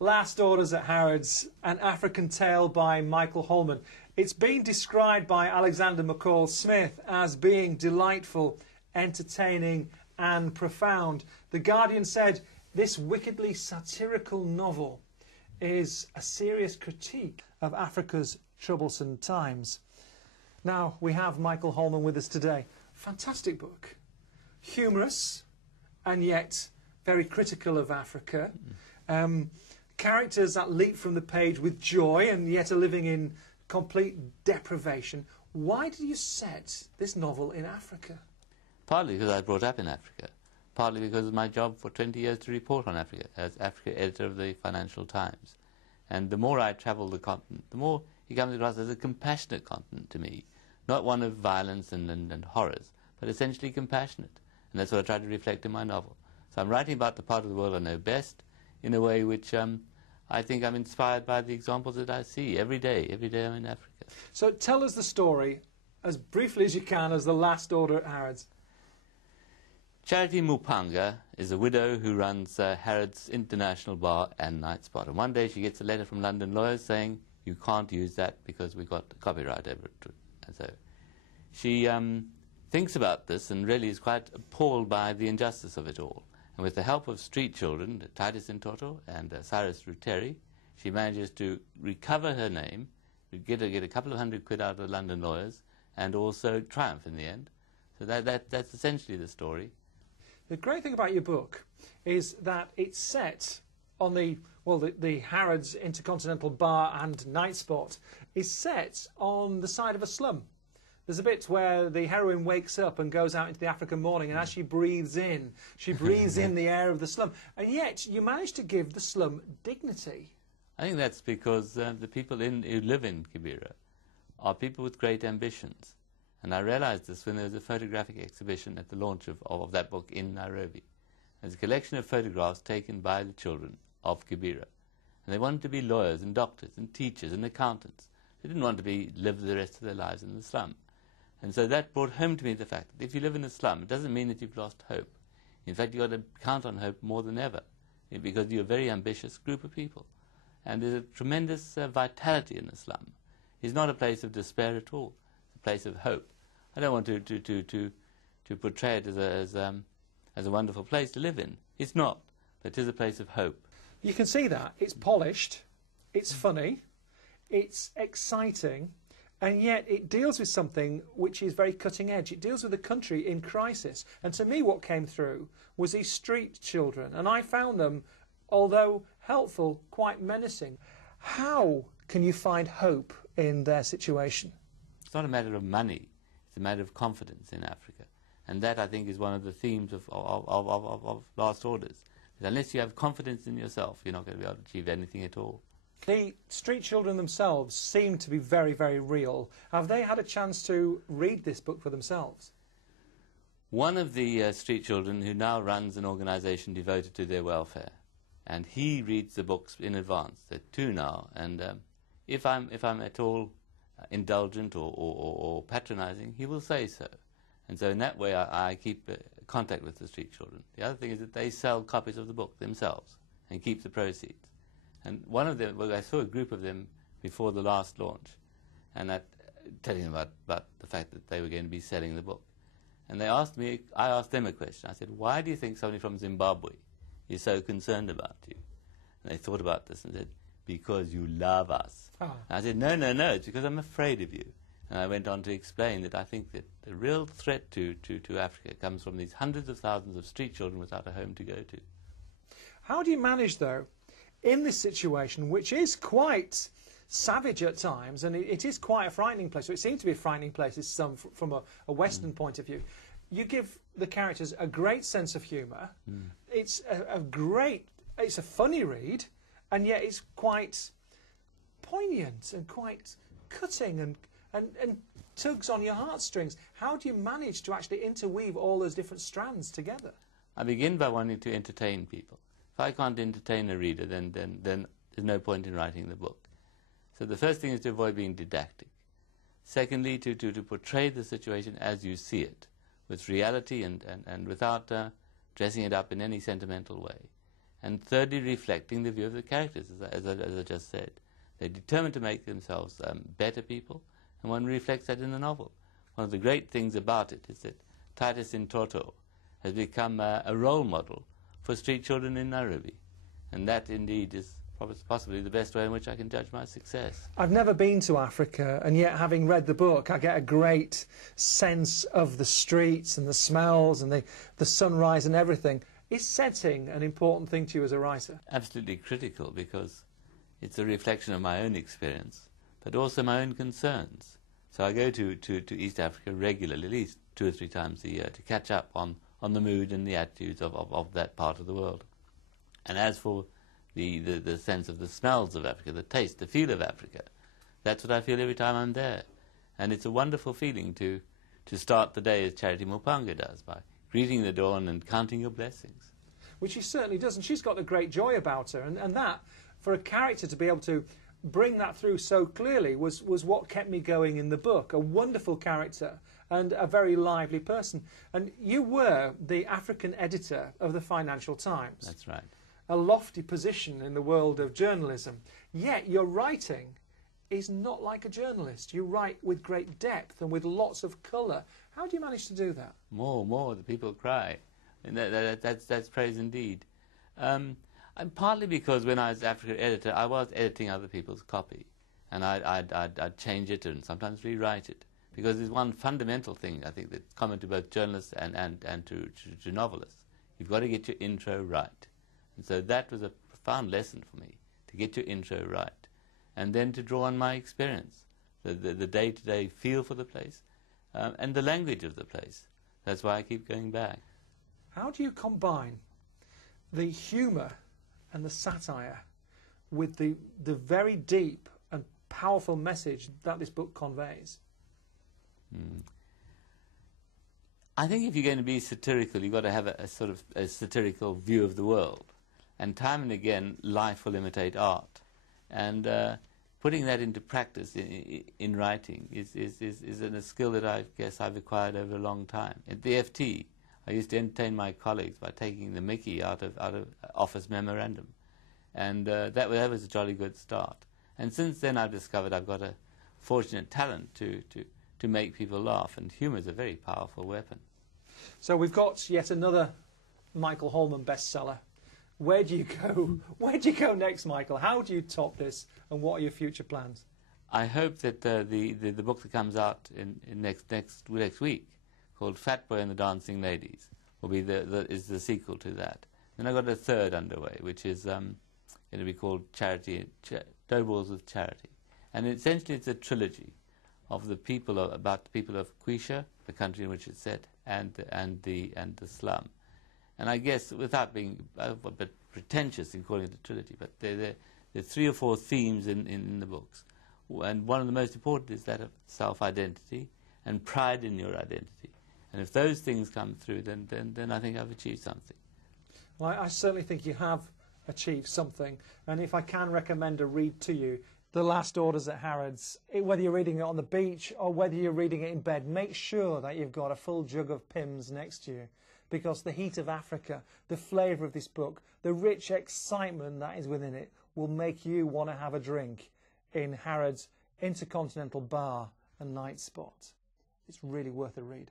Last Orders at Harrods, An African Tale by Michael Holmon. It's been described by Alexander McCall Smith as being delightful, entertaining and profound. The Guardian said this wickedly satirical novel is a serious critique of Africa's troublesome times. Now, we have Michael Holmon with us today. Fantastic book. Humorous and yet very critical of Africa. Characters that leap from the page with joy and yet are living in complete deprivation. Why did you set this novel in Africa? Partly because I was brought up in Africa. Partly because of my job for 20 years to report on Africa as Africa editor of the Financial Times. And the more I travel the continent, the more it comes across as a compassionate continent to me. Not one of violence and horrors, but essentially compassionate. And that's what I try to reflect in my novel. So I'm writing about the part of the world I know best in a way which I think I'm inspired by the examples that I see every day I'm in Africa. So tell us the story, as briefly as you can, as the Last Order at Harrods. Charity Mupanga is a widow who runs Harrods International Bar and Night Spot. And one day she gets a letter from London lawyers saying, you can't use that because we've got copyright over it. And so she thinks about this and really is quite appalled by the injustice of it all. And with the help of street children, Titus Ntoto and Cyrus Ruteri, she manages to recover her name, get a couple of £100 out of the London lawyers, and also triumph in the end. So that's essentially the story. The great thing about your book is that it's set on the Harrods Intercontinental Bar and Night Spot is set on the side of a slum. There's a bit where the heroine wakes up and goes out into the African morning, and as she breathes in the air of the slum. And yet you manage to give the slum dignity. I think that's because the people who live in Kibera are people with great ambitions. And I realized this when there was a photographic exhibition at the launch of that book in Nairobi. There's a collection of photographs taken by the children of Kibera. And they wanted to be lawyers and doctors and teachers and accountants. They didn't want to live the rest of their lives in the slum. And so that brought home to me the fact that if you live in a slum, it doesn't mean that you've lost hope. In fact, you've got to count on hope more than ever, because you're a very ambitious group of people. And there's a tremendous vitality in the slum. It's not a place of despair at all. It's a place of hope. I don't want to portray it as a wonderful place to live in. It's not, but it is a place of hope. You can see that. It's polished, it's funny, it's exciting, and yet it deals with something which is very cutting edge. It deals with a country in crisis. And to me what came through was these street children. And I found them, although helpful, quite menacing. How can you find hope in their situation? It's not a matter of money. It's a matter of confidence in Africa. And that, I think, is one of the themes of Last Orders. That unless you have confidence in yourself, you're not going to be able to achieve anything at all. The street children themselves seem to be very, very real. Have they had a chance to read this book for themselves? One of the street children who now runs an organisation devoted to their welfare, and he reads the books in advance. There are two now, and if I'm at all indulgent or patronising, he will say so. And so in that way I keep contact with the street children. The other thing is that they sell copies of the book themselves and keep the proceeds. And one of them, I saw a group of them before the last launch, and telling them about the fact that they were going to be selling the book. And they asked me, I asked them a question. I said, why do you think somebody from Zimbabwe is so concerned about you? And they thought about this and said, because you love us. Oh. I said, no, it's because I'm afraid of you. And I went on to explain that I think that the real threat to Africa comes from these hundreds of thousands of street children without a home to go to. How do you manage, though, in this situation, which is quite savage at times, and it is quite a frightening place, so it seems to be a frightening place from a Western point of view. You give the characters a great sense of humour. It's it's a funny read, and yet it's quite poignant and quite cutting and tugs on your heartstrings. How do you manage to actually interweave all those different strands together? I begin by wanting to entertain people. If I can't entertain a reader, then there's no point in writing the book. So the first thing is to avoid being didactic. Secondly, to portray the situation as you see it, with reality and without dressing it up in any sentimental way. And thirdly, reflecting the view of the characters, as I just said. They're determined to make themselves better people, and one reflects that in the novel. One of the great things about it is that Titus in Toto has become a role model for street children in Nairobi. And that indeed is possibly the best way in which I can judge my success. I've never been to Africa, and yet having read the book I get a great sense of the streets and the smells and the sunrise and everything. Is setting an important thing to you as a writer? Absolutely critical, because it's a reflection of my own experience, but also my own concerns. So I go to East Africa regularly, at least 2 or 3 times a year, to catch up on the mood and the attitudes of that part of the world. And as for the sense of the smells of Africa, the taste, the feel of Africa, that's what I feel every time I'm there. And it's a wonderful feeling to start the day as Charity Mupanga does, by greeting the dawn and counting your blessings. Which she certainly does, and she's got a great joy about her, and that, for a character to be able to bring that through so clearly was what kept me going in the book. A wonderful character and a very lively person. And you were the African editor of the Financial Times. That's right. A lofty position in the world of journalism. Yet your writing is not like a journalist. You write with great depth and with lots of colour. How do you manage to do that? More. The people cry. And that's praise indeed. And partly because when I was African editor, I was editing other people's copy. And I'd change it and sometimes rewrite it. Because there's one fundamental thing, I think, that's common to both journalists and to novelists. You've got to get your intro right. And so that was a profound lesson for me, to get your intro right. And then to draw on my experience, the day-to-day feel for the place, and the language of the place. That's why I keep going back. How do you combine the humour and the satire with the very deep and powerful message that this book conveys? I think if you're going to be satirical, you've got to have a sort of a satirical view of the world. And time and again, life will imitate art. And putting that into practice in writing is a skill that I guess I've acquired over a long time. At the FT, I used to entertain my colleagues by taking the mickey out of office memorandum. And that was a jolly good start. And since then I've discovered I've got a fortunate talent to make people laugh, and humour is a very powerful weapon. So we've got yet another Michael Holmon bestseller. Where do you go? Where do you go next, Michael? How do you top this, and what are your future plans? I hope that the book that comes out in next week, called Fat Boy and the Dancing Ladies, will be is the sequel to that. Then I've got a third underway, which is going to be called Dough Balls with Charity, and essentially it's a trilogy of about the people of Quisha, the country in which it's set, and the slum. And I guess, without being a bit pretentious in calling it a trilogy, but there are 3 or 4 themes in the books. And one of the most important is that of self-identity and pride in your identity. And if those things come through, then I think I've achieved something. Well, I certainly think you have achieved something. And if I can recommend a read to you, The Last Orders at Harrods, whether you're reading it on the beach or whether you're reading it in bed, make sure that you've got a full jug of Pimm's next to you. Because the heat of Africa, the flavour of this book, the rich excitement that is within it will make you want to have a drink in Harrods Intercontinental Bar and Night Spot. It's really worth a read.